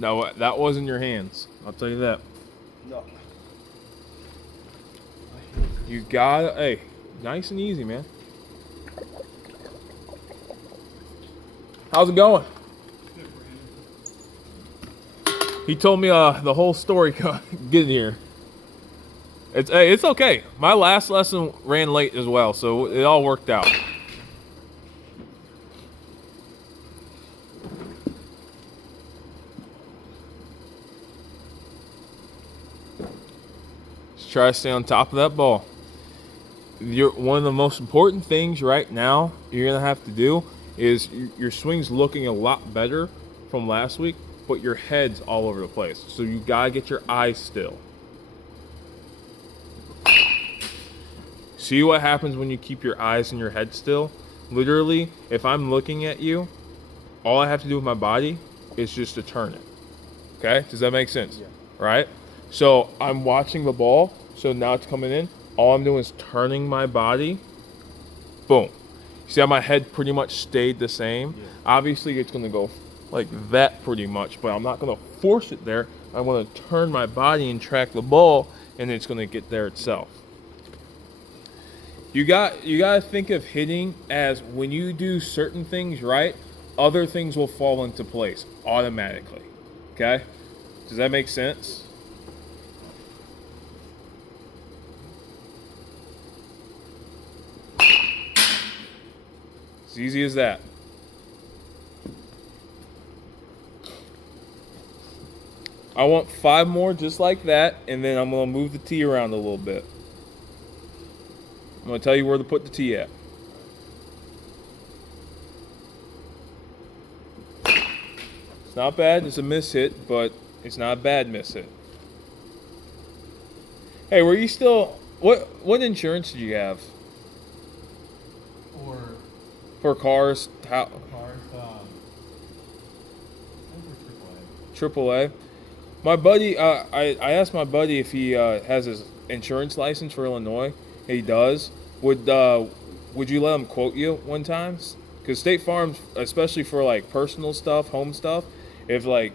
No, that wasn't your hands. I'll tell you that. No. You got hey, nice and easy, man. How's it going? He told me the whole story getting here. It's okay. My last lesson ran late as well, so it all worked out. Just try to stay on top of that ball. One of the most important things right now you're gonna have to do is your swing's looking a lot better from last week, but your head's all over the place. So you gotta get your eyes still. See what happens when you keep your eyes and your head still? Literally, if I'm looking at you, all I have to do with my body is just to turn it. Okay? Does that make sense? Yeah. Right? So I'm watching the ball, so now it's coming in. All I'm doing is turning my body. Boom. See how my head pretty much stayed the same? Yeah. Obviously, it's going to go like that pretty much, but I'm not going to force it there. I'm going to turn my body and track the ball, and it's going to get there itself. You got to think of hitting as when you do certain things right, other things will fall into place automatically. Okay? Does that make sense? It's easy as that. I want 5 more just like that, and then I'm going to move the tee around a little bit. I'm going to tell you where to put the tee at. It's not bad. It's a miss hit, but it's not a bad miss hit. Hey, were you still... What insurance did you have? For cars? How? Cars, AAA. My buddy, I asked my buddy if he has his insurance license for Illinois. He does. Would you let him quote you one time? Because State Farm, especially for like personal stuff, home stuff, if like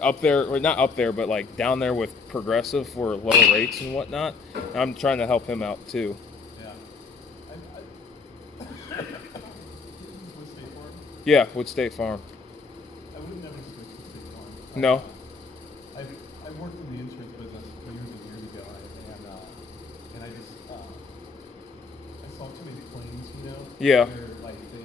up there, or not up there, but like down there with Progressive for lower rates and whatnot, I'm trying to help him out too. Yeah. With State Farm? Yeah, with State Farm. I would never switch to State Farm. No. I worked in the insurance business years ago, and I just I saw too many claims, you know. Yeah. Where like they're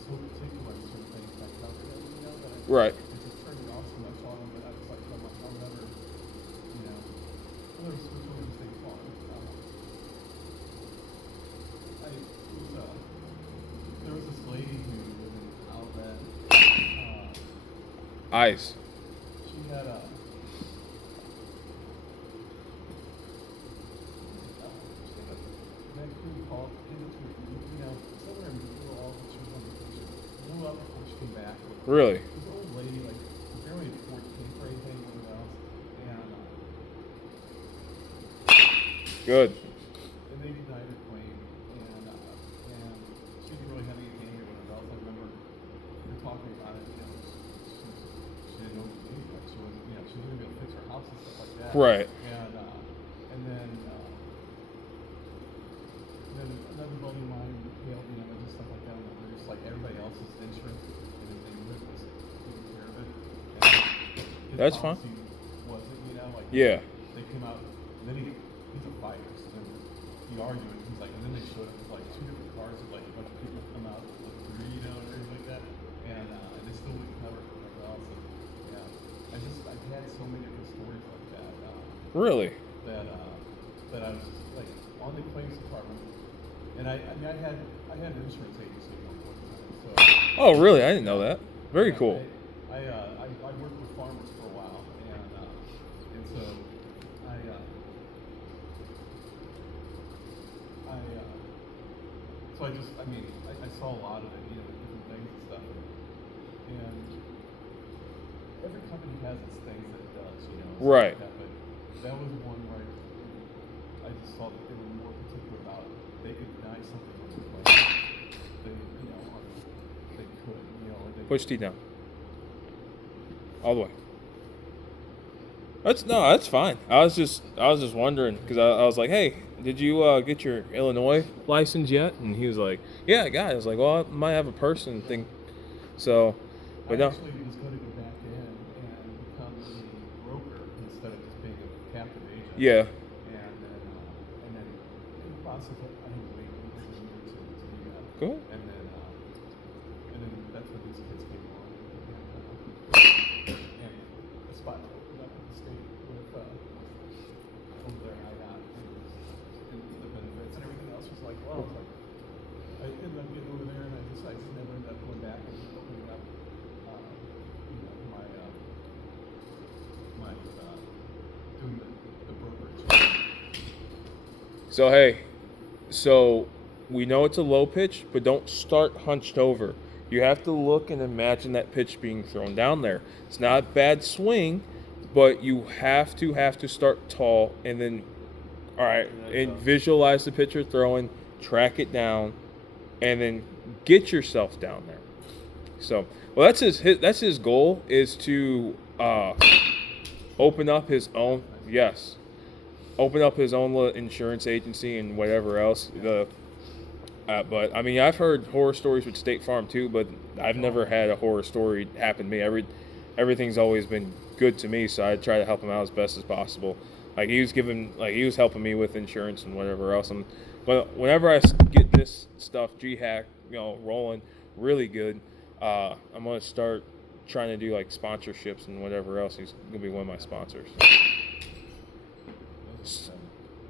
so particular on certain things like coverage, you know. That Right. it just turned me off so much on them, but I was like, I'll never, you know, I'll never switch over to State Farm. There was this lady who lived in Outlet. Ice. She had a. That crew called into, you know, somewhere in the middle of all the she was on vacation. Blew up before she came back. Really? This old lady, like, barely 14 or anything, whatever else. And, Good. and they denied her claim. And she didn't really have anything or whatever else. I remember we were talking about it, you know, she didn't know what to do. Like, she wasn't, you know, she wasn't going to be able to fix her house and stuff like that. Right. And then another buddy of mine hailed me and just stuff like that. And they're just like everybody else's insurance in his neighborhood was taking care of it. And his That's fine. policy wasn't, you know, like Yeah. they came out and then he's a fighter, so then he argued. He's like, and then they showed up with like 2 different cars with like a bunch of people come out with 3, you know, and everything like that. And they still wouldn't cover it for everyone else. And yeah, I've had so many different stories like that. Really? That I was just like on the claims department, and I had an insurance agency at one point in time. So Oh, really? I didn't know that. Very cool. I worked with farmers for a while, and so I saw a lot of it, you know, different things and stuff, and every company has its things that it does, you know. Right. Like that, but that was one where I just saw that they were more particular about it. They could deny something on the claim. They, you know, they could, you know, or they Push T down. all the way. That's fine. I was just wondering because I was like, hey, did you get your Illinois license yet? And he was like, yeah, I got it. I was like, well, I might have a person thing. So, I but no, actually was going to go back in and become a broker instead of just being a captive agent. yeah. And then in the process, I had to wait a year to do that. Cool. And then that's when these kids came along. And the spot opened up in the state with over there I got and the benefits and everything else was like, wow. I ended up getting over there and I just never ended up going back and opening up my doing the brokerage. So hey, so we know it's a low pitch, but don't start hunched over. You have to look and imagine that pitch being thrown down there. It's not a bad swing, but you have to start tall and then, all right, and visualize the pitcher throwing, track it down, and then get yourself down there. So, well, that's his goal is to open up his own open up his own little insurance agency and whatever else. But I mean, I've heard horror stories with State Farm too, but I've never had a horror story happen to me. Everything's always been good to me, so I try to help him out as best as possible. Like he was helping me with insurance and whatever else. And whenever I get this stuff, G-Hack, rolling really good, I'm gonna start trying to do like sponsorships and whatever else. He's gonna be one of my sponsors.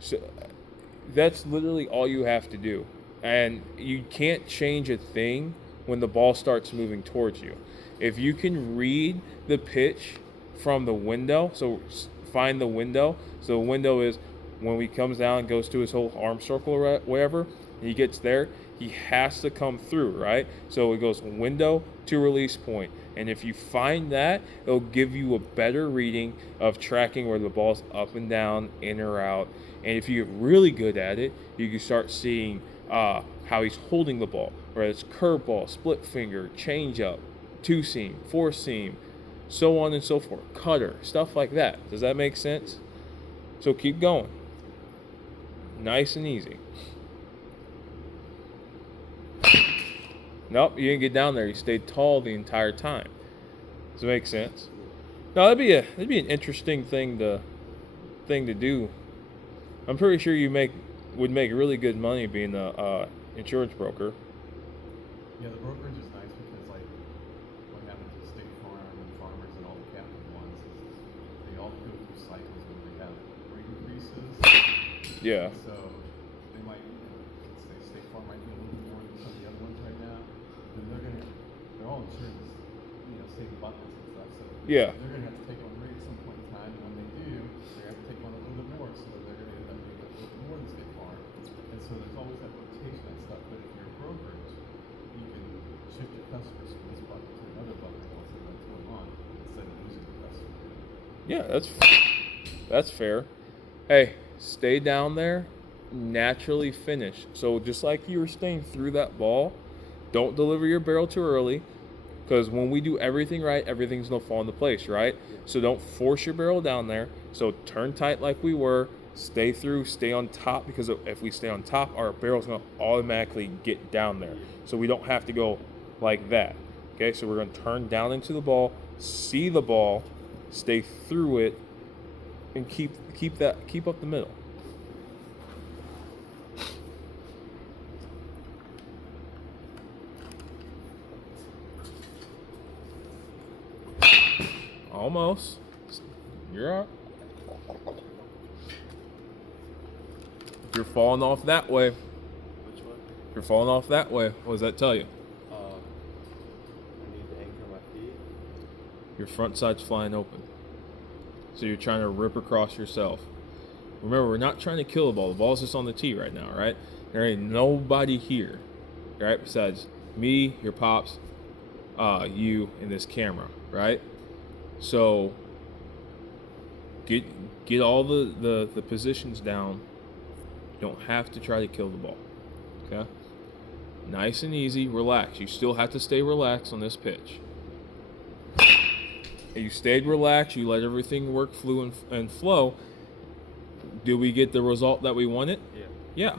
So that's literally all you have to do. And you can't change a thing when the ball starts moving towards you. If you can read the pitch from the window, so find the window. So the window is when he comes down and goes to his whole arm circle or whatever, and he gets there, he has to come through, right? So it goes window to release point. And if you find that, it'll give you a better reading of tracking where the ball's up and down, in or out. And if you get really good at it, you can start seeing how he's holding the ball, whether it's curveball, split finger, changeup, two seam, four seam, so on and so forth, cutter, stuff like that. Does that make sense? So keep going. Nice and easy. Nope, you didn't get down there. You stayed tall the entire time. Does it make sense? No, that'd be an interesting thing to do. I'm pretty sure you would make really good money being a insurance broker. Yeah, the brokerage is nice because like what happens with State Farm and Farmers and all the captive ones is they all go through cycles where they have rate increases. Yeah. So they might, let's say State Farm might be a little more than some of the other ones right now. Then they're all insurance, same buckets and stuff. So yeah. They're gonna have to take on rate at some point in time, and when they do, they're gonna have to take on a little bit more. So they're gonna end up being a little bit more than State Farm. And so there's always that rotation and stuff. But if you're a brokerage, you can shift your customers from this bucket to another bucket once they what's going on instead of losing the customer. Yeah, that's fair. Hey, stay down there, naturally finish. So just like you were staying through that ball, don't deliver your barrel too early, because when we do everything right, everything's gonna fall into place, right? So don't force your barrel down there. So turn tight like we were. Stay through, stay on top, because if we stay on top, our barrel's gonna automatically get down there. So we don't have to go like that. Okay, so we're gonna turn down into the ball, see the ball, stay through it, and keep up the middle. Almost. You're up. You're falling off that way. Which one? You're falling off that way. What does that tell you? I need to anchor my feet. Your front side's flying open. So you're trying to rip across yourself. Remember, we're not trying to kill the ball. The ball's just on the tee right now, right? There ain't nobody here, right? Besides me, your pops, you, and this camera, right? So get all the positions down. You don't have to try to kill the ball. Okay? Nice and easy, relax. You still have to stay relaxed on this pitch. and you stayed relaxed, you let everything work and flow, did we get the result that we wanted? Yeah. Yeah.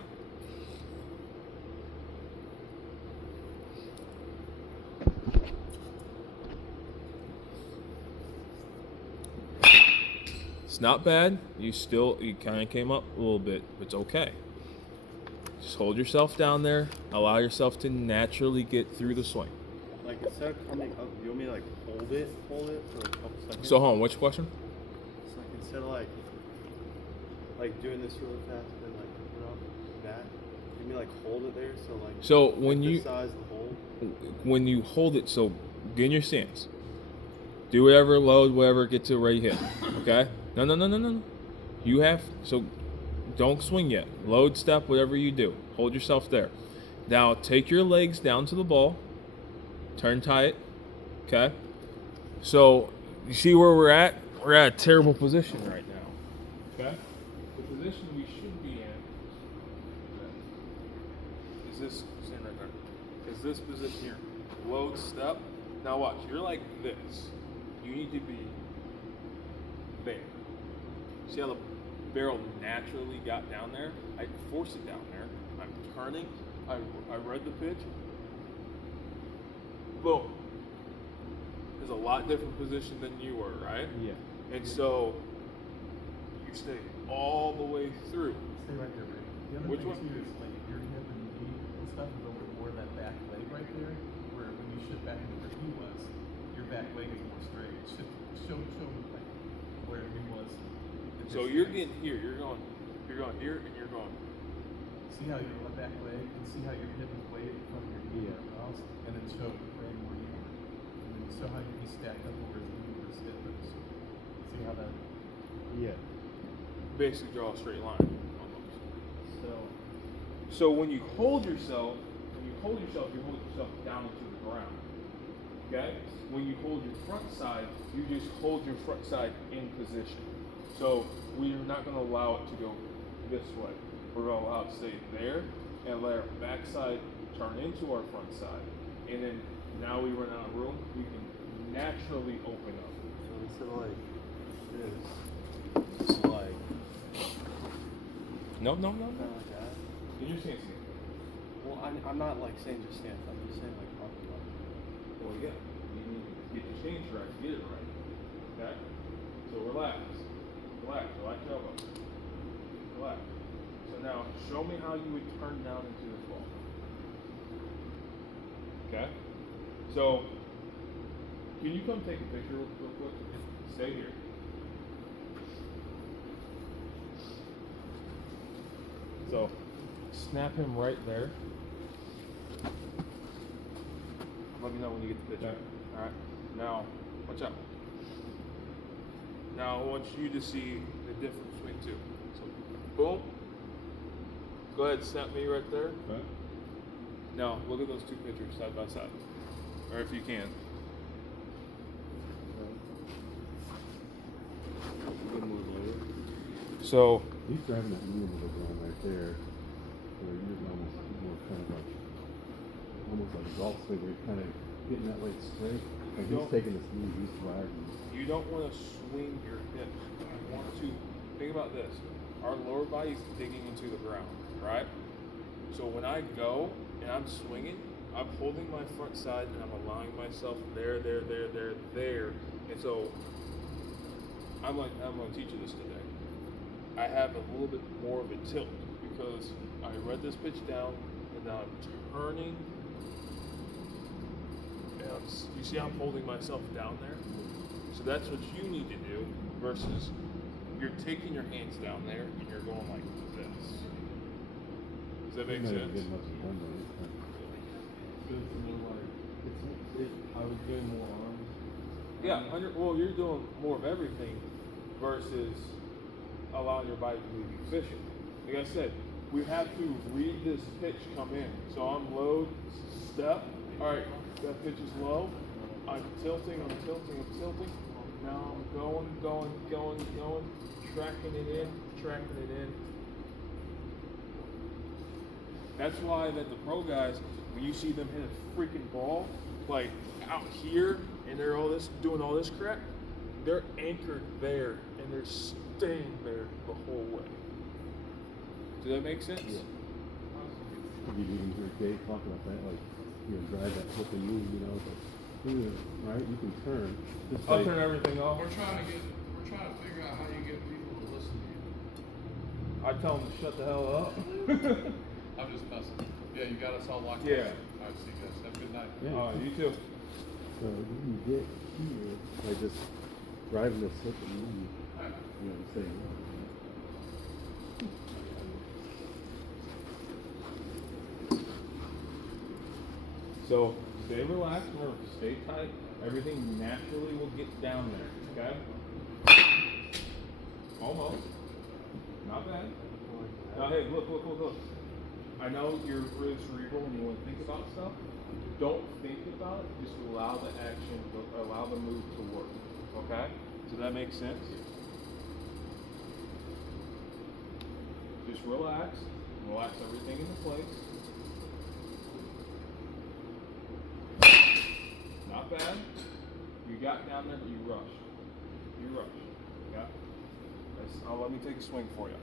It's not bad. You kind of came up a little bit. It's okay. Just hold yourself down there. Allow yourself to naturally get through the swing. Like instead of coming up, you want me to like hold it for like a couple seconds? So, hold on. Which question? It's like instead of like doing this really fast and then like put off that, you me like hold it there so like. So when emphasize the hold. when you hold it, so get in your stance. Do whatever, load whatever, get to ready hit. Okay? No. You have don't swing yet. Load, step, whatever you do. Hold yourself there. Now take your legs down to the ball. Turn tight. Okay? So you see where we're at? We're at a terrible position right now. Okay? The position we should be in is this stand right there. Is this position here. Load, step. Now watch, you're like this. You need to be there. See how the barrel naturally got down there? I force it down there. I'm turning. I read the pitch. Boom. There's a lot different position than you were, right? Yeah. And so you stay all the way through. Stay right there, Rick. The other Which thing one? too is like if your hip and knee and stuff is over more that back leg right there, where when you shift back into where he was, your back leg is more straight. Show like where he was. So you're getting here. You're going here, and you're going. See how your back leg and see how your hip is way in front of your knee or else, and then show right where you were. And then show how you stacked up over his knee or his hip. See how that. Yeah. Basically, draw a straight line. Almost. So when you hold yourself, you hold yourself down into the ground. Okay? When you hold your front side, you just hold your front side in position. So we're not going to allow it to go this way. We're going to allow it to stay there and let our back side turn into our front side. And then now we run out of room, we can naturally open up. So instead of like this, it's like No. kind of like that. In your stance. Well, I'm not like saying just stance. I'm just saying like talking about. Well, yeah. You need to get your stance right, get it right. Okay? So relax. Relax your elbow. Relax. So now, show me how you would turn down into this ball. Okay? So, can you come take a picture real quick? Stay here. So, snap him right there. Let me know when you get the picture. Alright? Now, watch out. Now I want you to see the difference between two. So, boom. Go ahead, snap me right there. Right. Now, look at those two pictures side by side. Or if you can. So, He's driving that knee into the ground right there, where you're almost more kind of like, almost like a golf swing, where you're kind of getting that leg straight. Like he's taking this knee, he's driving. you don't want to swing your hips. You want to think about this. Our lower body is digging into the ground, right? So when I go and I'm swinging, I'm holding my front side and I'm allowing myself there. And so I'm going to teach you this today. I have a little bit more of a tilt because I read this pitch down and now I'm turning. And you see how I'm holding myself down there? So that's what you need to do versus you're taking your hands down there and you're going like this. Does that make He's not even sense? getting much done though. So it's more like I was doing more arms. Yeah, well, you're doing more of everything versus allowing your body to be efficient. Like I said, we have to read this pitch come in. So I'm low, step. All right, that pitch is low. I'm tilting. Now I'm going, tracking it in. That's why that the pro guys, when you see them hit a freaking ball, like out here, and they're doing all this crap, they're anchored there and they're staying there the whole way. Does that make sense? Yeah. You even hear Dave talking about that, like, drive that flipping move, it's like, right? You can turn. Just I'll like, turn everything off. We're trying to figure out how you get people to listen to you. I tell them to shut the hell up. I'm just messing. Yeah, you got us all locked Yeah. up. All right, see you guys. Have a good night. Yeah. You too. So you can get here by just driving this flipping move, saying, So stay relaxed, remember, stay tight. Everything naturally will get down there, okay? Almost. Not bad. Now, hey, look. I know you're really cerebral when you want to think about stuff. Don't think about it. Just allow the action, allow the move to work, okay? Does that make sense? Just relax. Relax everything into place. Not bad. You got down there, but you rushed. Yeah. Let me take a swing for you.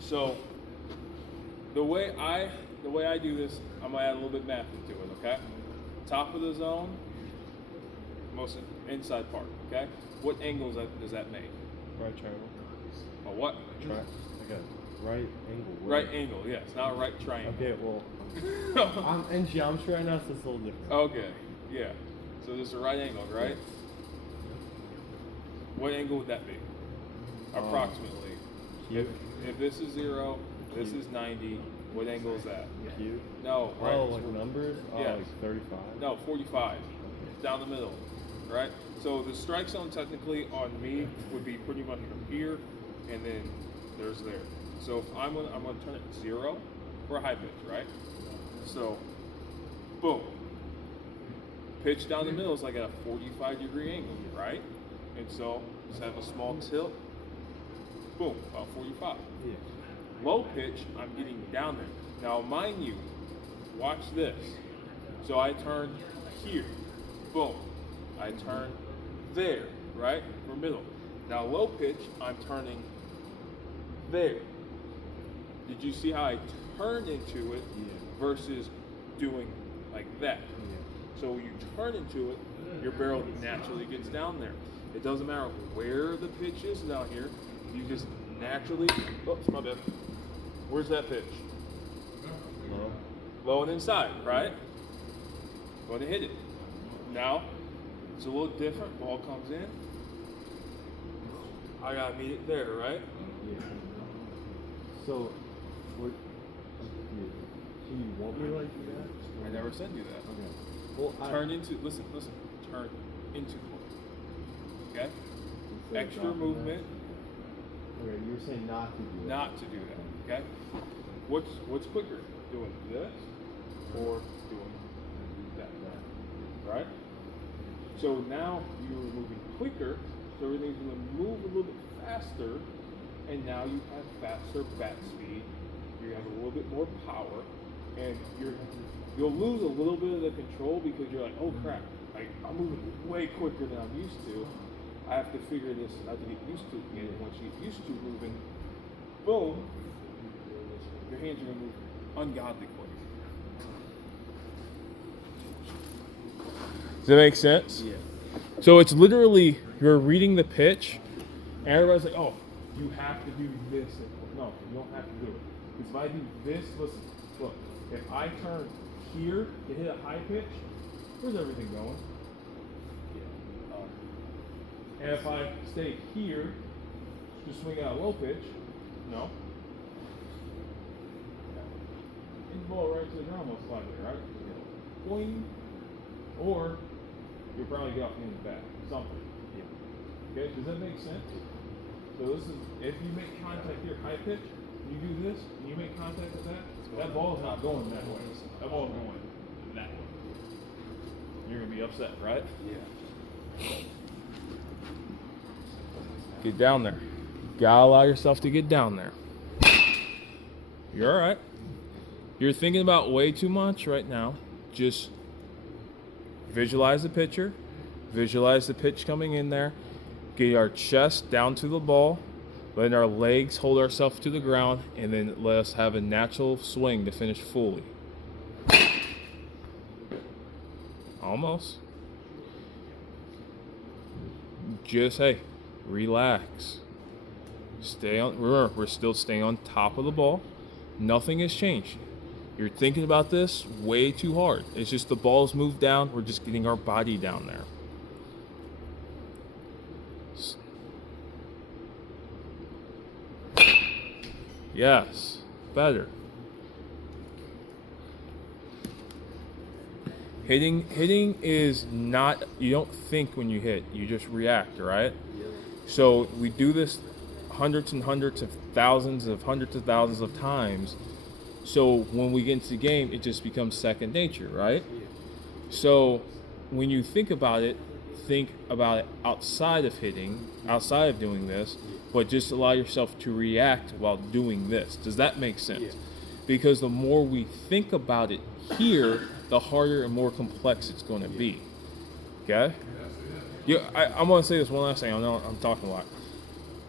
So the way I do this, I'm gonna add a little bit of math into it. Okay. Top of the zone, most inside part. Okay. What angles does that make? Right triangle. A what? Okay. Right angle. Right angle. Yes, not right triangle. Okay. Well, I'm in geometry right now, so it's a little different. Okay. Yeah. So this is a right angle, right? What angle would that be? Approximately. If this is 0, this is 90. What angle is that? Q. No. Right. Oh, like numbers? Oh, Yes. like 35? No, 45. Down the middle, right? So the strike zone technically on me would be pretty much from here, and then there's there. So if I'm gonna turn it 0 for a high pitch, right? So, boom. Pitch down the middle is like at a 45-degree angle, right? And so just have a small tilt. Boom, about 45. Yeah. Low pitch, I'm getting down there. Now, mind you, watch this. So I turn here. Boom. I turn there, right? For middle. Now, low pitch, I'm turning there. Did you see how I turned into it versus doing like that? Yeah. So when you turn into it, your barrel naturally gets down there. It doesn't matter where the pitch is down here. You just naturally, oops, my bad. Where's that pitch? Low. Low and inside, right? Going to hit it. Now, it's a little different. Ball comes in. I gotta meet it there, right? Yeah. So, what? So you want me to like do that? I never said you that. Okay. Well, Turn into, listen, turn into the ball. Okay? instead of Extra dropping movement, that- Okay, you were saying not to do it. not to do that. Okay? What's quicker? Doing this or doing that? Right? So now you're moving quicker, so everything's going to move a little bit faster, and now you have faster bat speed. You have a little bit more power, and you'll lose a little bit of the control because you're like, oh crap, I'm moving way quicker than I'm used to. I have to figure this out to get used to it again. And once you get used to moving, boom, your hands are going to move ungodly quick. Does that make sense? Yeah. So it's literally, you're reading the pitch, and everybody's like, oh, you have to do this. No, you don't have to do it. Because if I do this, listen, look, if I turn here to hit a high pitch, where's everything going? And if I stay here to swing out a low pitch, no. And the ball right to the ground most likely, right? Boing. Or you'll probably get off in the back. Something. Okay, does that make sense? So this is, if you make contact here, high pitch, you do this, and you make contact with that ball is not going that way. That ball is going that way. You're going to be upset, right? Yeah. Get down there. Gotta allow yourself to get down there. You're all right. You're thinking about way too much right now. Just visualize the picture. Visualize the pitch coming in there. Get our chest down to the ball. Letting our legs hold ourselves to the ground. And then let us have a natural swing to finish fully. Almost. Just, hey, relax. Stay on. Remember, we're still staying on top of the ball. Nothing has changed. You're thinking about this way too hard. It's just the ball's moved down. We're just getting our body down there. Yes, better. Hitting is not, you don't think when you hit, you just react, right? So we do this hundreds and hundreds of thousands of times. So when we get into the game, it just becomes second nature, right? So when you think about it outside of hitting, outside of doing this, but just allow yourself to react while doing this. Does that make sense? Yeah. Because the more we think about it here, the harder and more complex it's going to be. Okay? Yeah, I'm going to say this one last thing. I know I'm talking a lot.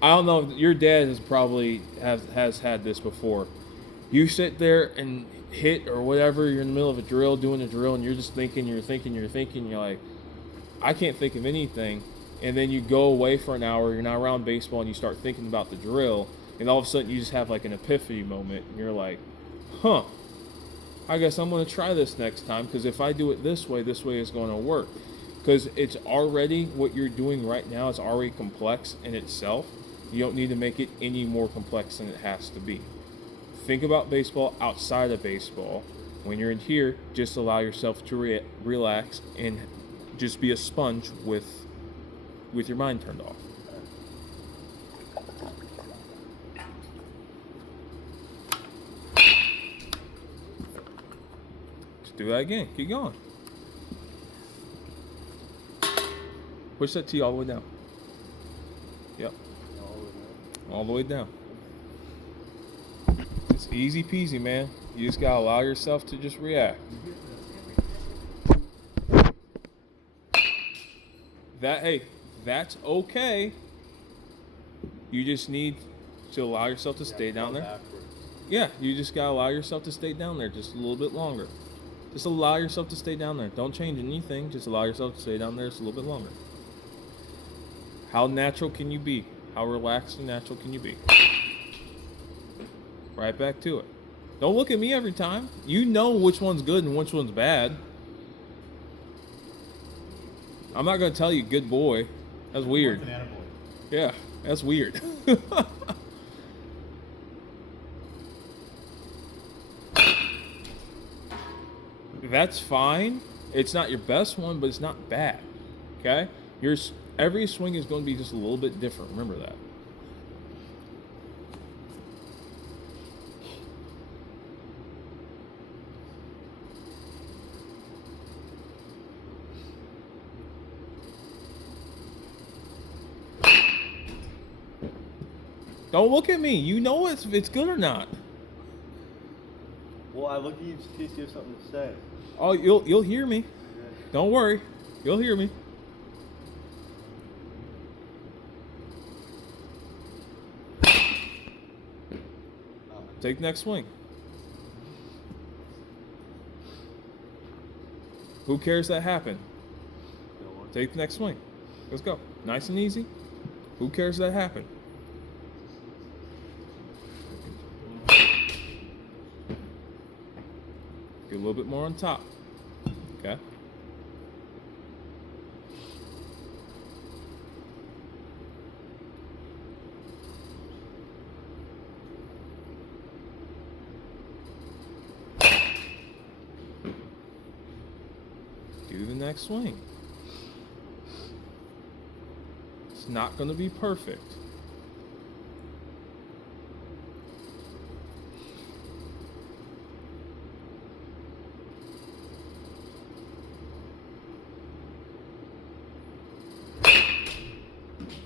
I don't know. Your dad has probably has had this before. You sit there and hit or whatever. You're in the middle of a drill, doing a drill, and you're just thinking. You're like, I can't think of anything. And then you go away for an hour. You're not around baseball, and you start thinking about the drill. And all of a sudden, you just have like an epiphany moment. And you're like, huh. I guess I'm going to try this next time, because if I do it this way is going to work. Because it's already, what you're doing right now is already complex in itself. You don't need to make it any more complex than it has to be. Think about baseball outside of baseball. When you're in here, just allow yourself to relax and just be a sponge with your mind turned off. Just do that again. Keep going. Push that tee all the way down. Yep. All the way down. It's easy peasy, man. You just gotta allow yourself to just react. That's okay. You just need to allow yourself to stay down there. Backwards. Yeah, you just gotta allow yourself to stay down there just a little bit longer. Just allow yourself to stay down there. Don't change anything. Just allow yourself to stay down there just a little bit longer. How natural can you be? How relaxed and natural can you be? Right back to it. Don't look at me every time. You know which one's good and which one's bad. I'm not going to tell you good boy. That's weird. An attaboy. Yeah, that's weird. That's fine. It's not your best one, but it's not bad. Okay? Every swing is going to be just a little bit different. Remember that. Don't look at me. You know if it's good or not. Well, I look at you in case you have something to say. Oh, you'll hear me. Yeah. Don't worry. You'll hear me. Take the next swing. Who cares that happened? Take the next swing. Let's go. Nice and easy. Who cares that happened? Get a little bit more on top. Okay. Do the next swing. It's not going to be perfect.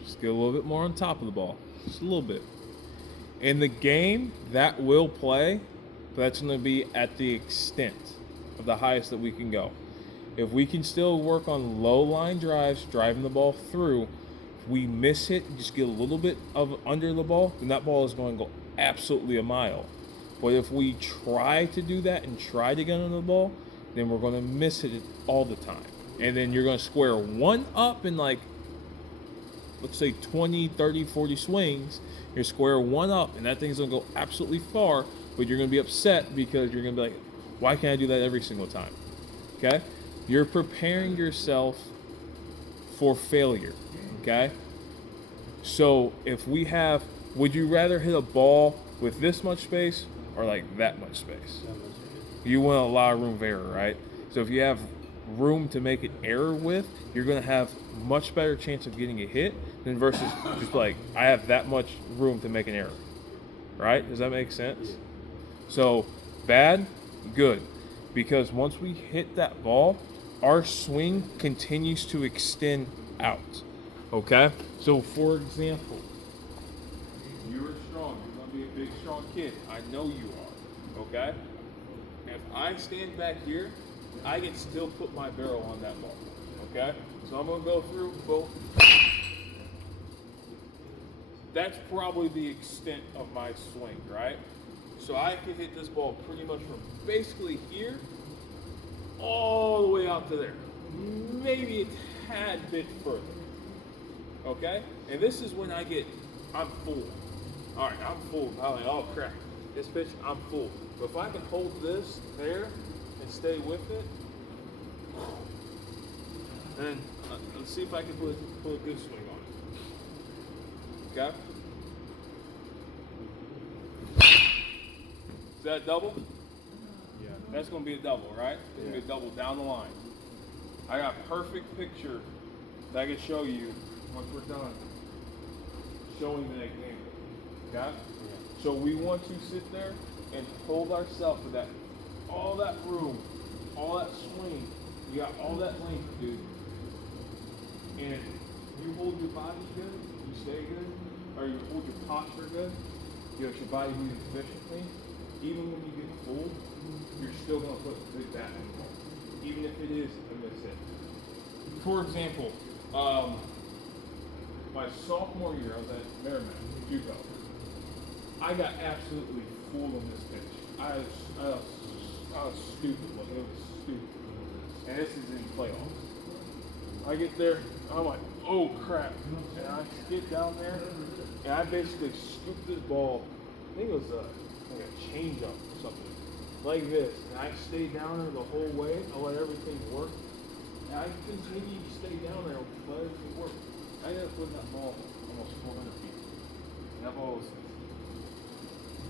Just get a little bit more on top of the ball. Just a little bit. In the game, that will play, but that's going to be at the extent of the highest that we can go. If we can still work on low line drives, driving the ball through, if we miss it, just get a little bit of under the ball, then that ball is going to go absolutely a mile. But if we try to do that and try to get under the ball, then we're going to miss it all the time. And then you're going to square one up in like, let's say 20, 30, 40 swings. You're square one up, and that thing's going to go absolutely far, but you're going to be upset because you're going to be like, why can't I do that every single time? Okay? You're preparing yourself for failure. Okay? So if we have, would you rather hit a ball with this much space or like that much space? You want a lot of room for error, right? So if you have room to make an error with, you're going to have much better chance of getting a hit than versus just like, I have that much room to make an error. Right? Does that make sense? So bad, good. Because once we hit that ball, our swing continues to extend out. Okay? So for example, you're strong. You're going to be a big, strong kid. I know you are. Okay? If I stand back here, I can still put my barrel on that ball. Okay? So I'm going to go through, boom. That's probably the extent of my swing, right? So I can hit this ball pretty much from basically here all the way out to there. Maybe a tad bit further. Okay? And this is when I'm full. All right, I'm full. I'm like, oh crap. This pitch, I'm full. But if I can hold this there and stay with it, then let's see if I can put a good swing on it. Okay? Is that a double? Yeah. That's going to be a double, right? It's going to be a double down the line. I got a perfect picture that I can show you once we're done showing the example. Okay? So we want to sit there and hold ourselves with that, all that room, all that swing. You got all that length, dude. And if you hold your body good, you stay good, or you hold your posture good, you let your body move efficiently, even when you get full, you're still going to put good bat in the ball, even if it is a miss hit. For example, my sophomore year, I was at Merrimack, JUCO. I got absolutely fooled on this pitch. I was stupid. Like, it was stupid. And this is in playoffs. I get there, I'm like, oh crap. And I get down there, and I basically scooped this ball. I think it was like a change-up or something. Like this. And I stayed down there the whole way. I let everything work. And I continued to stay down there and let everything work. I ended up putting that ball almost 400 feet. And that ball was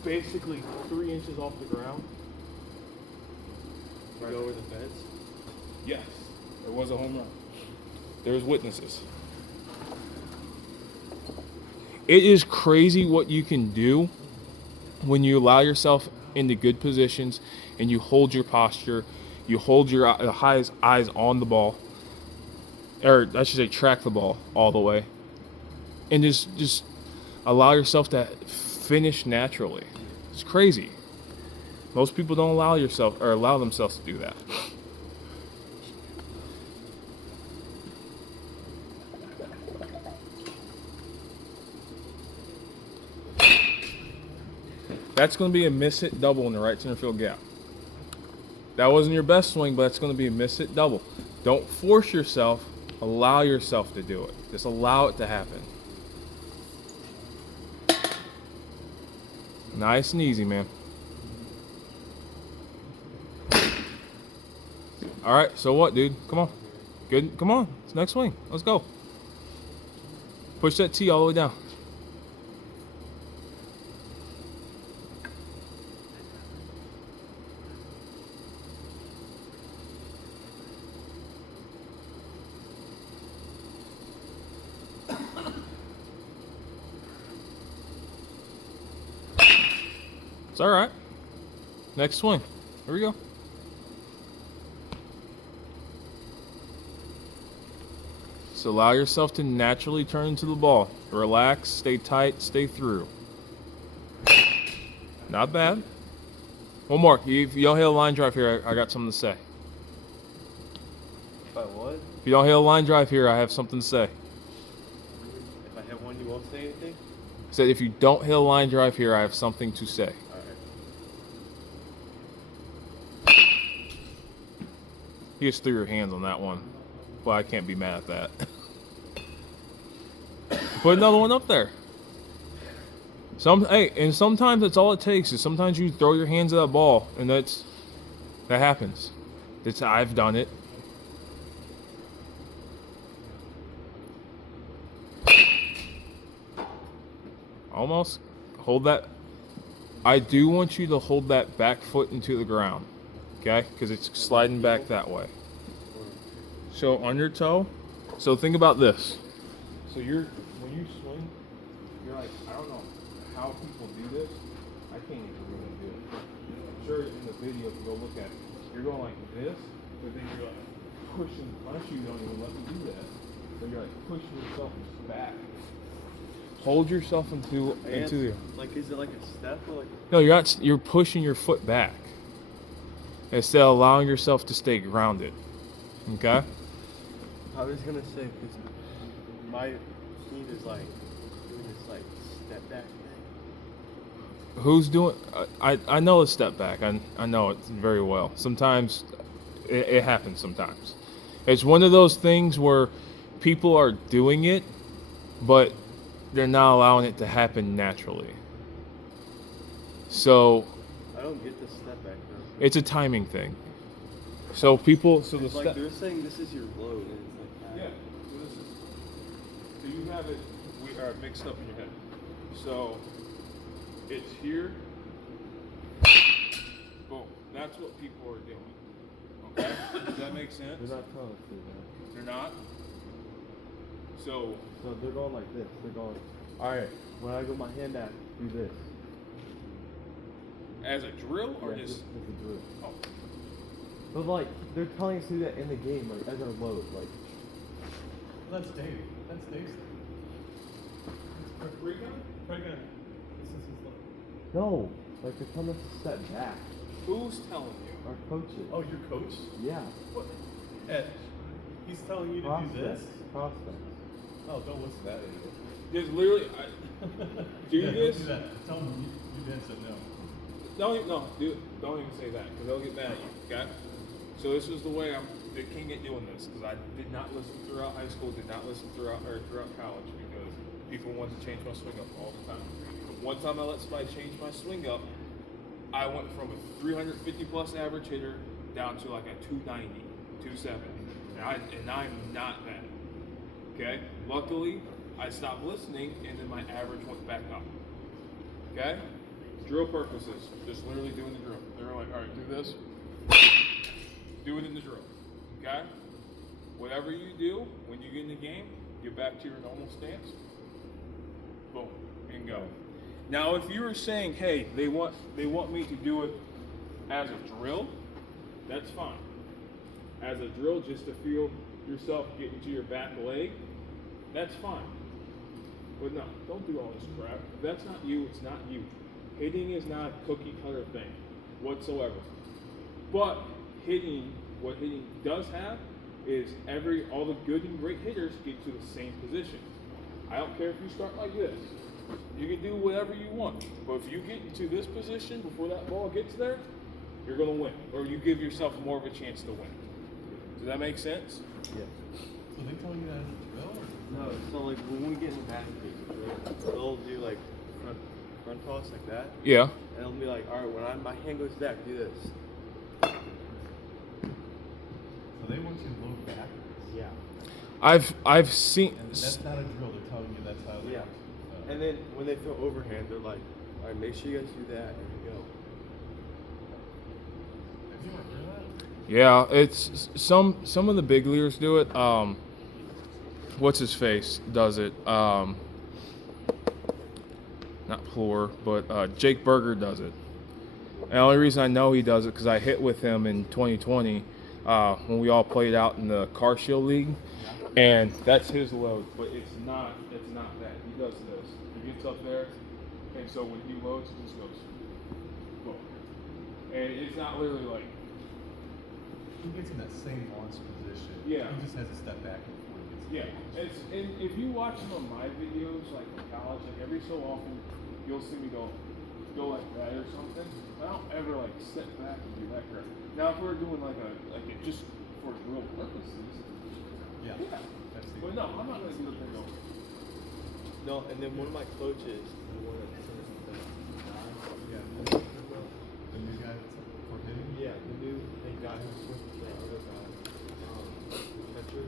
basically 3 inches off the ground. Did you go over the fence? Yes, there was a home run. There's witnesses. It is crazy what you can do when you allow yourself into good positions and you hold your posture, you hold your eyes on the ball, or I should say track the ball all the way, and just allow yourself to finish naturally. It's crazy. Most people don't allow themselves to do that. That's going to be a miss hit double in the right center field gap. That wasn't your best swing, but it's going to be a miss hit double. Don't force yourself. Allow yourself to do it. Just allow it to happen. Nice and easy, man. All right, so what, dude? Come on. Good. Come on. It's next swing. Let's go. Push that tee all the way down. It's all right. Next swing. Here we go. So allow yourself to naturally turn into the ball. Relax, stay tight, stay through. Not bad. One more. If you don't hit a line drive here, I got something to say. If I what? If you don't hit a line drive here, I have something to say. If I hit one, you won't say anything? Said if you don't hit a line drive here, I have something to say. Alright. You just threw your hands on that one. Well, I can't be mad at that. Put another one up there. And sometimes that's all it takes is sometimes you throw your hands at that ball, and that happens. I've done it. Almost. Hold that. I do want you to hold that back foot into the ground, okay? Because it's sliding back that way. So on your toe. So think about this. So when you swing, you're like, I don't know how people do this. I can't even really do it. I'm sure in the video, if you go look at it, you're going like this, but then you're like pushing. Unless you don't even let me do that, but you're like pushing yourself back. Hold yourself into the. Like, is it like a step or like? No, you're not. You're pushing your foot back instead of allowing yourself to stay grounded. Okay. I was gonna say because my team is like doing this like step back thing. Who's doing? I know a step back. I know it very well. Sometimes it happens. Sometimes it's one of those things where people are doing it, but they're not allowing it to happen naturally. So I don't get the step back though. it's a timing thing. So people, It's like they're saying this is your load, and it's like that. Yeah. So you have it. We are mixed up in your head. So it's here. Boom. That's what people are doing. Okay. Does that make sense? They're not telling us to do that. They're not. So So they're going like this. They're going, all right. When I go my hand out, do this. as a drill or Yeah, just? as a drill. Oh. But like they're telling us to do that in the game, like as our load, like. That's Dave. That's Dave's thing. This is his look. No, like they're telling us to step back. Who's telling you? Our coaches. Oh, your coach? Yeah. What? Ed, he's telling you to do this? Prospects. Oh, don't listen to that idiot. There's literally do Yeah, this. Don't do that. Tell him you then said no. Don't even say that because they'll get mad at you. Okay. So this is the way the king at doing this because I did not listen throughout high school, did not listen throughout college because people wanted to change my swing up all the time. One time I let somebody change my swing up, I went from a 350 plus average hitter down to like a 290, 270, and I'm not that. Okay. Luckily, I stopped listening, and then my average went back up. Okay. Drill purposes, just literally doing the drill. They're like, all right, do this. Do it in the drill. Okay? Whatever you do, when you get in the game, get back to your normal stance. Boom. And go. Now if you were saying, hey, they want me to do it as a drill, that's fine. As a drill, just to feel yourself get into your back leg, that's fine. But no, don't do all this crap. If that's not you, it's not you. Hitting is not a cookie cutter thing whatsoever. But what hitting does have is all the good and great hitters get to the same position. I don't care if you start like this. You can do whatever you want. But if you get into this position before that ball gets there, you're going to win. Or you give yourself more of a chance to win. Does that make sense? Yeah. So they telling you that as a drill? Or? No, so like when we get in the basket, they'll do like front toss like that. Yeah. And it'll be like, all right, when my hand goes back, do this. So they want you to load backwards. Yeah. I've seen. And that's not a drill. They're telling you that's how they Yeah. want you. And then when they throw overhand, they're like, all right, make sure you guys do that and you go. Have you ever heard that? Yeah, it's some of the big leaguers do it. What's his face does it. Not Plore, but Jake Berger does it. And the only reason I know he does it because I hit with him in 2020 when we all played out in the Car Shield League, and that's his load. But it's not that. He does this. He gets up there, and so when he loads, it just goes boom. And it's not literally like. He gets in that same launch position Yeah. He just has to step back before he gets. Yeah, and if you watch some of my videos, like in college, like every so often, you'll see me go like that or something. I don't ever like step back and do that crap. Now, if we're doing like it just for drill purposes, Yeah. yeah. That's the. But no, I'm not gonna do the thing go. No, and then one of my coaches, the one that sent us the Yeah. The new guy that's for hitting. yeah, the new guy who's with the other guy, catcher.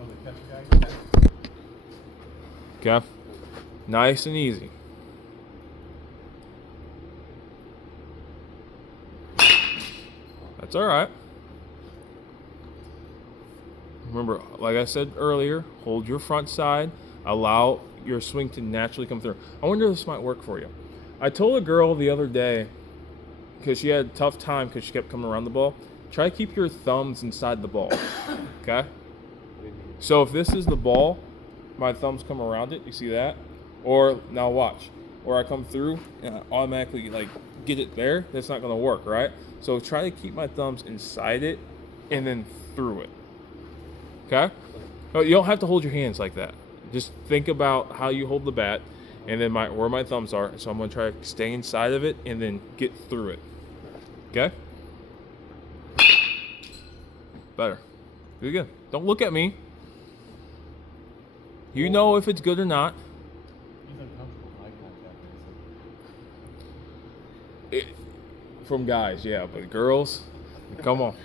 Oh, the catcher guy. Okay. Nice and easy. That's all right. Remember, like I said earlier, hold your front side. Allow your swing to naturally come through. I wonder if this might work for you. I told a girl the other day, because she had a tough time because she kept coming around the ball, try to keep your thumbs inside the ball. Okay? So if this is the ball, my thumbs come around it. You see that? Or now watch. Or I come through and I automatically like get it there. That's not going to work, right? So try to keep my thumbs inside it and then through it. Okay? Oh, you don't have to hold your hands like that. Just think about how you hold the bat and then where my thumbs are. So I'm going to try to stay inside of it and then get through it. Okay? Better. Very good. Don't look at me. You know if it's good or not. He's uncomfortable with eye contact. From guys, yeah, but girls, come on.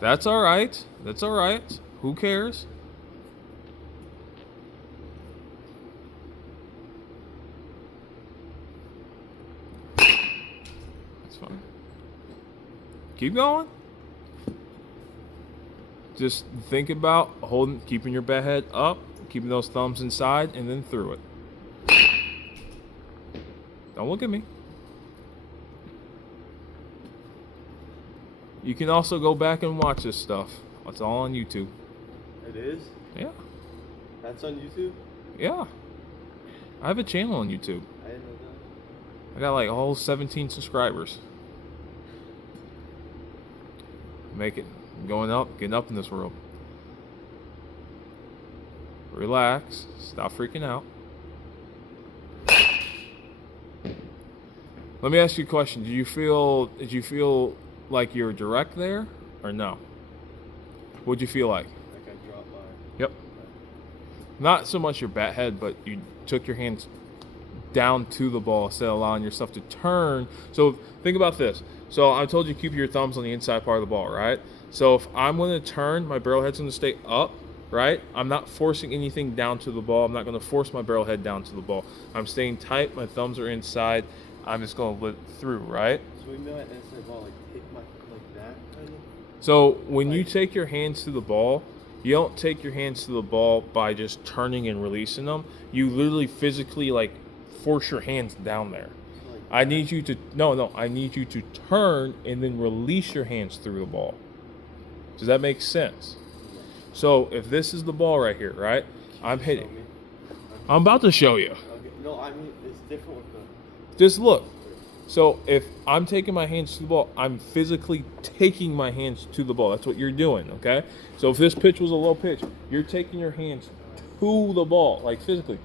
That's all right. That's all right. Who cares? That's fine. Keep going. Just think about keeping your bat head up, keeping those thumbs inside, and then through it. Don't look at me. You can also go back and watch this stuff. It's all on YouTube. It is? Yeah. That's on YouTube? Yeah. I have a channel on YouTube. I didn't know that. I got like all 17 subscribers. Make it. Going up, getting up in this world. Relax. Stop freaking out. Let me ask you a question. Did you feel like you were direct there or no? What'd you feel like? Like I dropped by. Yep. Not so much your bat head, but you took your hands down to the ball instead of allowing yourself to turn. So think about this. So I told you keep your thumbs on the inside part of the ball, right? So if I'm going to turn, my barrel head's going to stay up, right? I'm not forcing anything down to the ball. I'm not going to force my barrel head down to the ball. I'm staying tight. My thumbs are inside. I'm just going to let through, right? So we know at inside ball, like take my like that kind of. So when you take your hands to the ball, you don't take your hands to the ball by just turning and releasing them. You literally physically like force your hands down there. So like I need you to I need you to turn and then release your hands through the ball. Does that make sense? So if this is the ball right here, right? I'm show hitting. me. I'm about to show you. Okay. No, I mean it's different with the. Just look. So if I'm taking my hands to the ball, I'm physically taking my hands to the ball. That's what you're doing, okay? So if this pitch was a low pitch, you're taking your hands to the ball, like physically.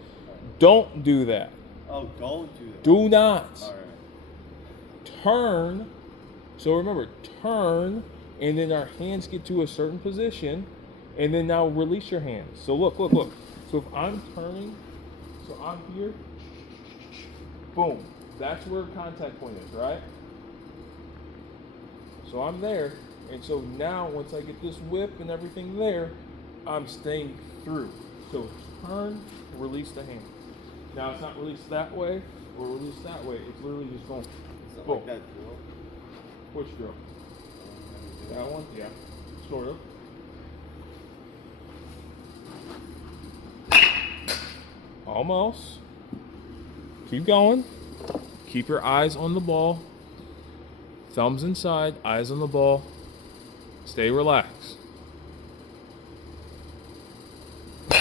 Don't do that. Oh, don't do that. Do not. All right. Turn. So remember, turn, and then our hands get to a certain position, and then now release your hands. So look. So if I'm turning, so I'm here, boom. That's where contact point is, right? So I'm there, and so now once I get this whip and everything there, I'm staying through. So turn, release the hand. Now it's not released that way or released that way. It's literally just going. It's not boom. like that drill. Which drill? That one? Yeah, sort of. Almost. Keep going. Keep your eyes on the ball. Thumbs inside, eyes on the ball. Stay relaxed. A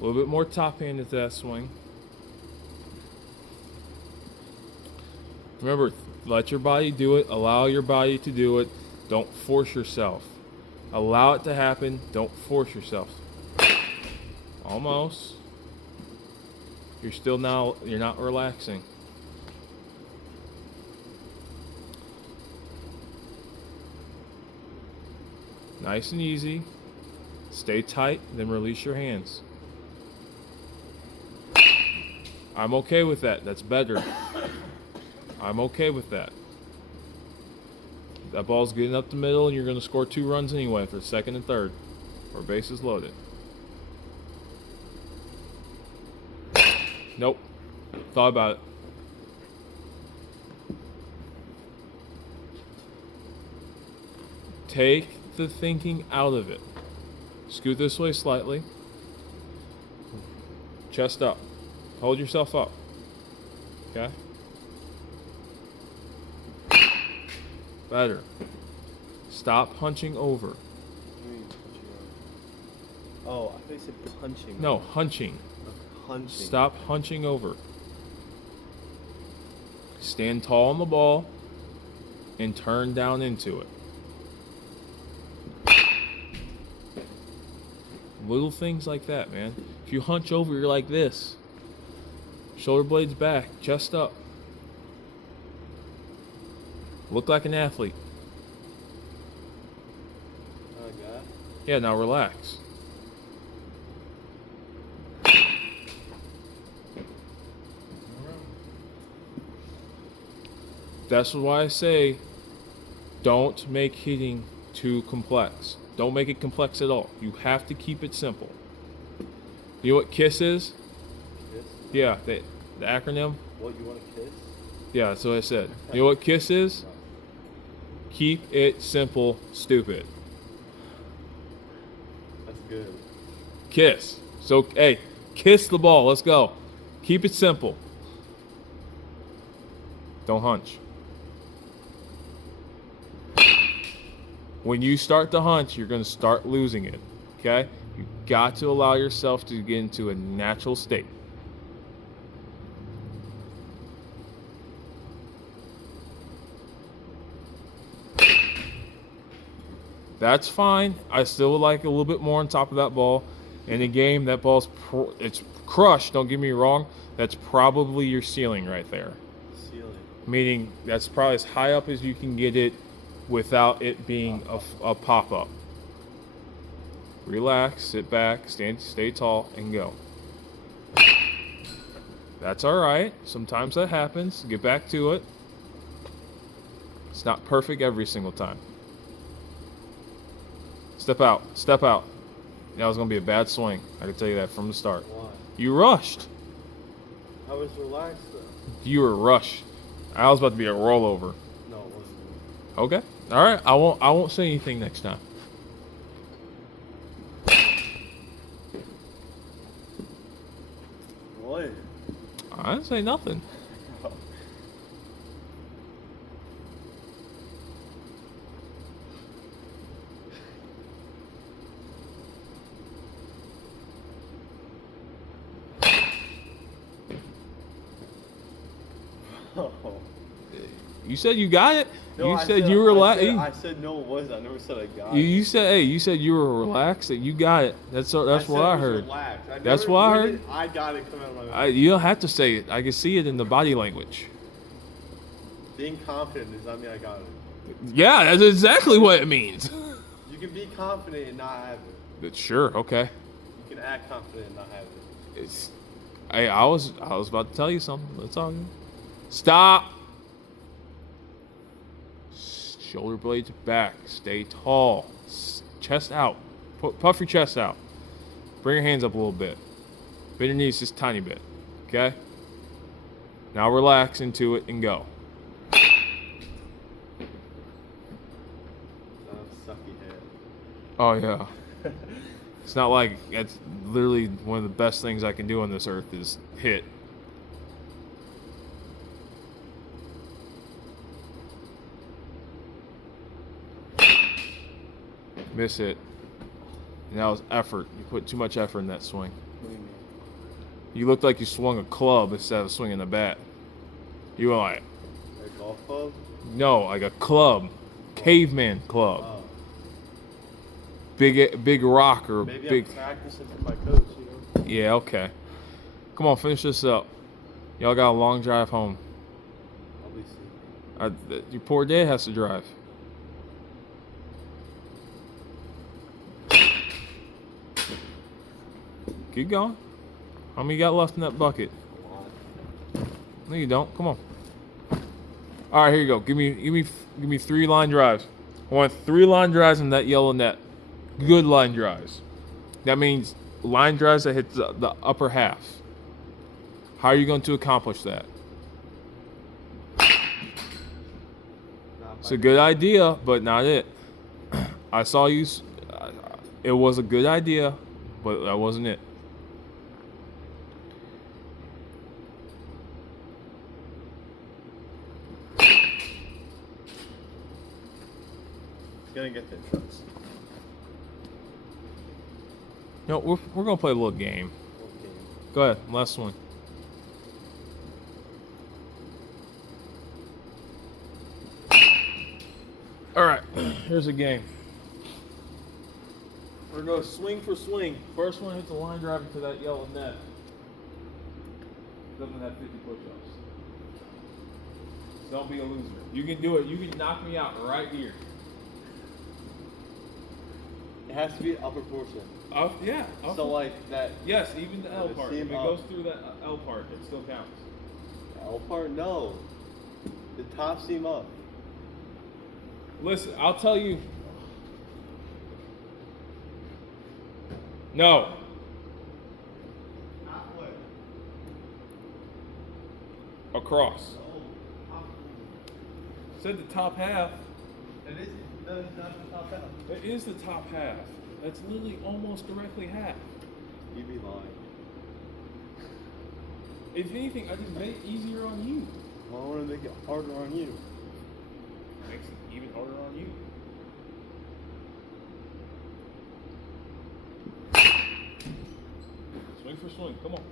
little bit more top handed to that swing. Remember, let your body do it. Allow your body to do it. Don't force yourself. Allow it to happen. Don't force yourself. Almost. You're not relaxing. Nice and easy. Stay tight, then release your hands. I'm okay with that. That's better. I'm okay with that. That ball's getting up the middle, and you're going to score 2 runs anyway for second and third, or bases loaded. Nope. Thought about it. Take the thinking out of it. Scoot this way slightly. Chest up. Hold yourself up. Okay? Better. Stop hunching over. What do you mean, punching over? Oh, I thought you said punching. No, hunching. Hunching. Stop hunching over. Stand tall on the ball and turn down into it. Little things like that, man. If you hunch over, you're like this. Shoulder blades back, chest up. Look like an athlete. Oh, God. Yeah, now relax. That's why I say don't make hitting too complex. Don't make it complex at all. You have to keep it simple. You know what KISS is? Kiss? Yeah, the acronym. What, you want to kiss? Yeah, that's what I said. You know what KISS is? No. Keep it simple, stupid. That's good. KISS. So, hey, kiss the ball. Let's go. Keep it simple. Don't hunch. When you start to hunch, you're going to start losing it. Okay? You got to allow yourself to get into a natural state. That's fine. I still would like a little bit more on top of that ball. In a game, that ball's it's crushed. Don't get me wrong. That's probably your ceiling right there. Ceiling. Meaning that's probably as high up as you can get it without it being a pop-up. Relax, sit back, stay tall, and go. That's all right. Sometimes that happens. Get back to it. It's not perfect every single time. Step out. Step out. That was going to be a bad swing. I can tell you that from the start. Why? You rushed. I was relaxed, though. You were rushed. I was about to be a rollover. No, it wasn't. Okay. All right. I won't say anything next time. What? I didn't say nothing. Oh. You said you got it. No, You I said you were relaxed. I said no, it wasn't. I never said I got it. You said, hey, you said you were relaxed. That you got it. That's what I said it was heard. relaxed. That's never- what I when heard. did I got it coming out of my mouth. You don't have to say it. I can see it in the body language. Being confident does not mean I got it. Yeah, that's exactly what it means. You can be confident and not have it. But sure, okay. You can act confident and not have it. It's. Hey, I was about to tell you something. Let's all go. Stop. Shoulder blades back. Stay tall. Chest out. Puff your chest out. Bring your hands up a little bit. Bend your knees just a tiny bit. Okay? Now relax into it and go. Sucky head. Oh, yeah. It's not like it's literally one of the best things I can do on this earth is hit. Miss it. And that was effort. You put too much effort in that swing. What do you mean? You looked like you swung a club instead of swinging a bat. You were like, A Golf club? No, like a club, caveman club. Oh. Big rock or Maybe big. I'm practicing for my coach, you know? Yeah, okay. Come on, finish this up. Y'all got a long drive home. I'll be seeing. Your poor dad has to drive. Keep going. How many you got left in that bucket? No, you don't. Come on. All right, here you go. Give me 3 line drives. I want 3 line drives in that yellow net. Good line drives. That means line drives that hit the upper half. How are you going to accomplish that? It's a good idea, but not it. I saw you. It was a good idea, but that wasn't it. Gonna get the trucks. No, we're gonna play a little game. Okay. Go ahead, last one. All right, here's a game. We're gonna go swing for swing. First one hits the line drive into that yellow net. Doesn't have 50 push-ups. Don't be a loser. You can do it. You can knock me out right here. It has to be upper portion. Yeah. So like that Yes, even the L The part. seam If it up. goes through that L part, it still counts. L part, no. The top seam up. Listen, I'll tell you. No. Halfway. Across. Said the top half. It is no, it's not the top half. It is the top half. That's literally almost directly half. You be lying. If anything, I just made it easier on you. Well, I want to make it harder on you. Makes it even harder on you. Swing for swing. Come on.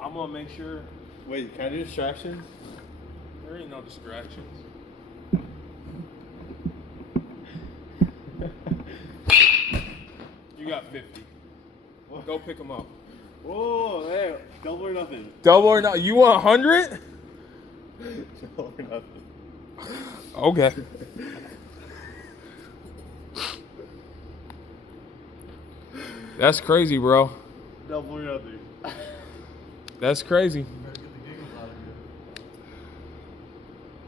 I'm gonna make sure Wait, can I do distractions? there ain't no distractions. You got 50. Go pick them up. Whoa, hey, double or nothing. Double or not? You want 100? Double or nothing. Okay. That's crazy, bro. Double or nothing. That's crazy. You better get the giggles out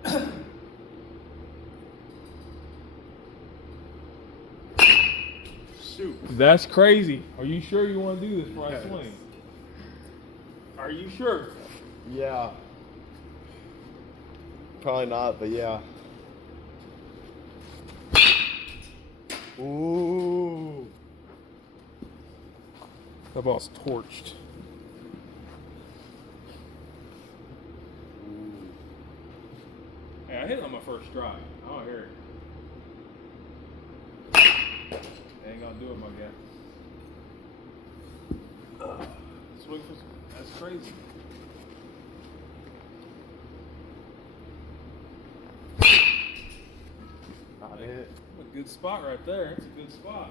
of here. Shoot. That's crazy. Are you sure you want to do this before Yes. I swing? Are you sure? Yeah. Probably not, but yeah. Ooh. That ball's torched. Hey, I hit it on my first strike. I don't hear it. Ain't gonna do it, my guy. Swing for. That's crazy. Not it. A good spot right there. That's a good spot.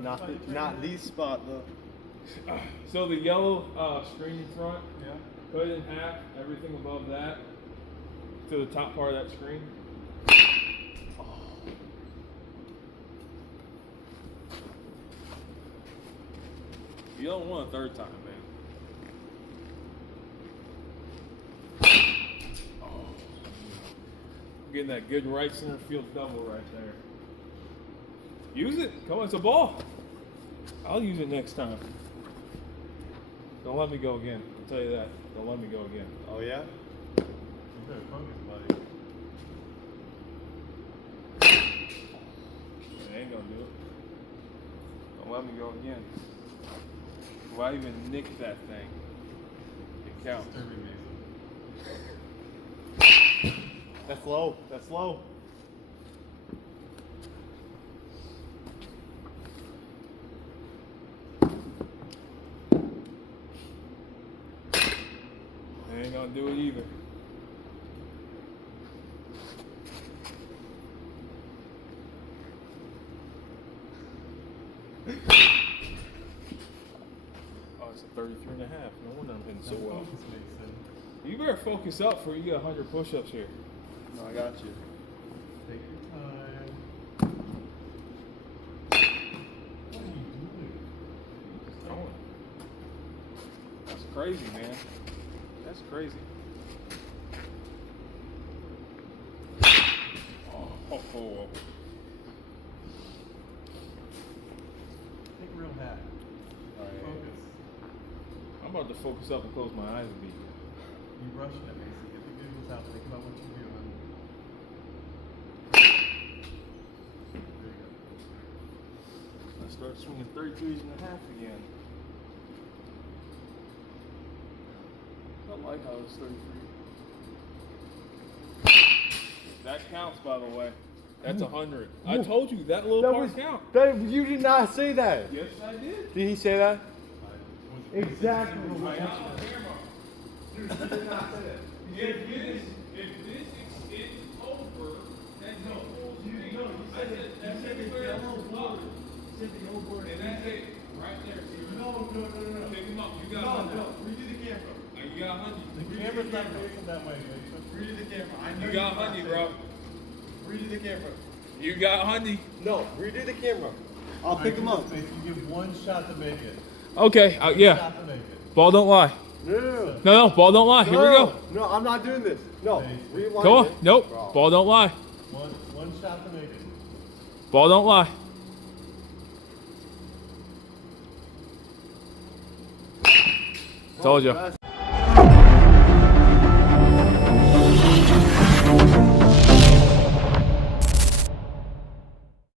Not the spot though. So the yellow screen in front, Yeah. cut it in half, everything above that to the top part of that screen. You don't want a third time, man. Oh. Getting that good right center field double right there. Use it. Come on, it's a ball. I'll use it next time. Don't let me go again. I'll tell you that. Don't let me go again. Oh yeah? You better focus, buddy. It ain't gonna do it. Don't let me go again. If I even nick that thing, it counts. Disturbing me. That's low. That's low. It ain't gonna do it either. Oh, it's a 33 and a half. No wonder I'm hitting so That well. focus makes sense. You better focus up before you get 100 push-ups here. No, I got you. Take your time. What are you doing? Just going. That's crazy, man. That's crazy. Oh. Take a real hat. Alright. Focus. I'm about to focus up and close my eyes and be here. You rushing it, Mason. Get the googles out. Think about what you're doing. There you go. I start swinging 33s and a half again. I like how it's 33. That counts, by the way. That's 100. I told you that little part counts. You did not say that. Yes, I did. Did he say that? Exactly. Right on camera. Dude, you did not say that. If this extends over, then no. I said that's everywhere else block. And that's it. Right there. No. Pick him up. You got 100. Redo the camera. You got 100. The camera's not facing that way, Mason. Redo the camera. I know You got 100, bro. Redo the camera. You got 100. No, redo the camera. I'll pick him up. Mason, you give one shot to make it. Okay, yeah. Shot to make it. Ball don't lie. No. No, ball don't lie. Here we go. No, I'm not doing this. No, rewind Go on. it. Nope. Bro. Ball don't lie. One shot to make it. Ball don't lie. Told you.